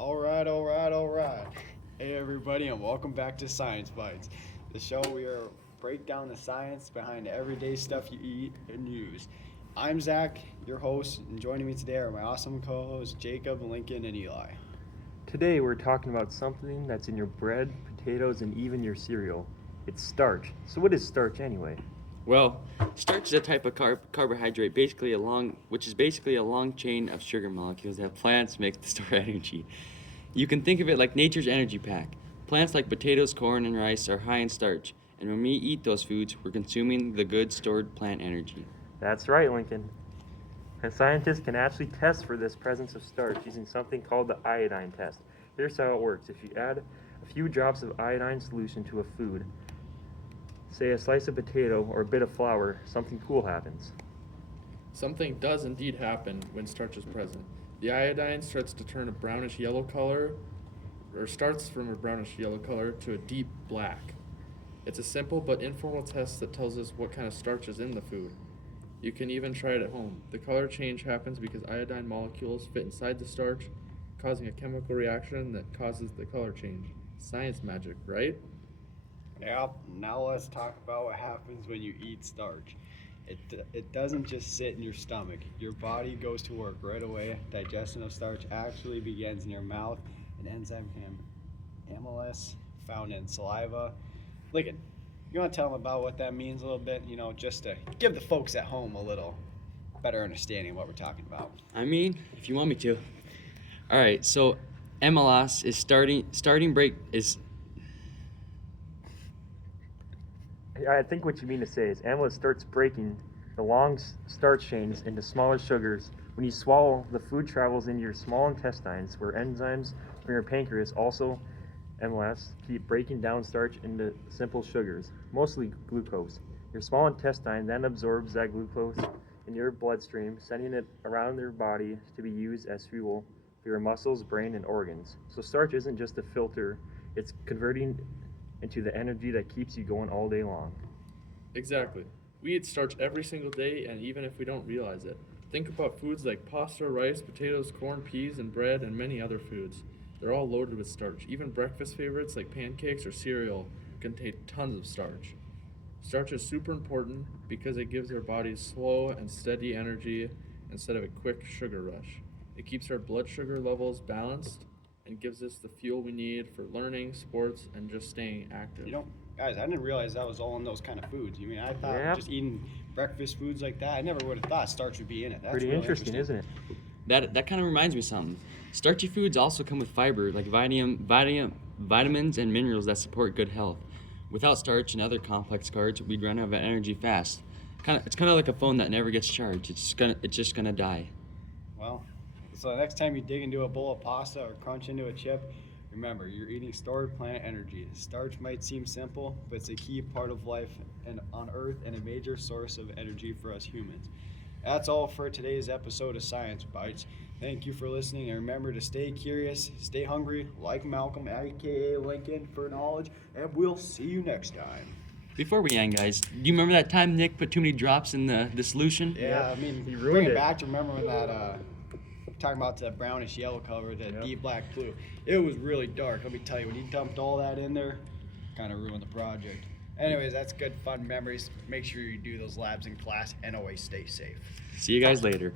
All right. Hey, everybody, and welcome back to Science Bites, the show where we break down the science behind everyday stuff you eat and use. I'm Zach, your host, and joining me today are my awesome co hosts, Jacob, Lincoln, and Eli. Today we're talking about something that's in your bread, potatoes, and even your cereal. It's starch. So what is starch anyway? Well, starch is a type of carbohydrate, which is basically a long chain of sugar molecules that plants make to store energy. You can think of it like nature's energy pack. Plants like potatoes, corn, and rice are high in starch, and when we eat those foods, we're consuming the good stored plant energy. That's right, Lincoln. And scientists can actually test for this presence of starch using something called the iodine test. Here's how it works. If you add a few drops of iodine solution to a food, say a slice of potato or a bit of flour, something cool happens. Something does indeed happen when starch is present. The iodine starts to turn a brownish yellow color, or starts from a brownish yellow color to a deep black. It's a simple but informal test that tells us what kind of starch is in the food. You can even try it at home. The color change happens because iodine molecules fit inside the starch, causing a chemical reaction that causes the color change. Science magic, right? Yep, now let's talk about what happens when you eat starch. It doesn't just sit in your stomach. Your body goes to work right away. Digestion of starch actually begins in your mouth. An enzyme amylase found in saliva. Lincoln, you want to tell them about what that means a little bit? Just to give the folks at home a little better understanding of what we're talking about. I mean, if you want me to. All right, so amylase is starting break is I think what you mean to say is amylase starts breaking the long starch chains into smaller sugars. When you swallow, the food travels into your small intestines, where enzymes from your pancreas, also amylase, keep breaking down starch into simple sugars, mostly glucose. Your small intestine then absorbs that glucose in your bloodstream, sending it around your body to be used as fuel for your muscles, brain, and organs. So starch isn't just a filter, it's converting into the energy that keeps you going all day long. Exactly. We eat starch every single day, and even if we don't realize it. Think about foods like pasta, rice, potatoes, corn, peas, and bread, and many other foods. They're all loaded with starch. Even breakfast favorites like pancakes or cereal contain tons of starch. Starch is super important because it gives our bodies slow and steady energy instead of a quick sugar rush. It keeps our blood sugar levels balanced and gives us the fuel we need for learning, sports, and just staying active. Guys, I didn't realize that was all in those kind of foods. I thought Yeah. just eating breakfast foods like that, I never would have thought starch would be in it. That's Pretty really interesting, isn't it? that kind of reminds me of something. Starchy foods also come with fiber, like vitamins and minerals that support good health. Without starch and other complex carbs, we'd run out of energy fast. It's kind of like a phone that never gets charged. It's just gonna die. Well, so next time you dig into a bowl of pasta or crunch into a chip, remember you're eating stored plant energy. Starch might seem simple, but it's a key part of life and on Earth and a major source of energy for us humans. That's all for today's episode of Science Bites. Thank you for listening, and remember to stay curious, stay hungry, like Malcolm, aka Lincoln, for knowledge, and we'll see you next time. Before we end, guys, do you remember that time Nick put too many drops in the solution? Yeah, He bring ruined it it. back to remember when that, talking about the brownish yellow color, the Yep. deep black blue. It was really dark. Let me tell you, when he dumped all that in there, kind of ruined the project. Anyways, that's good fun memories. Make sure you do those labs in class and always stay safe. See you guys later.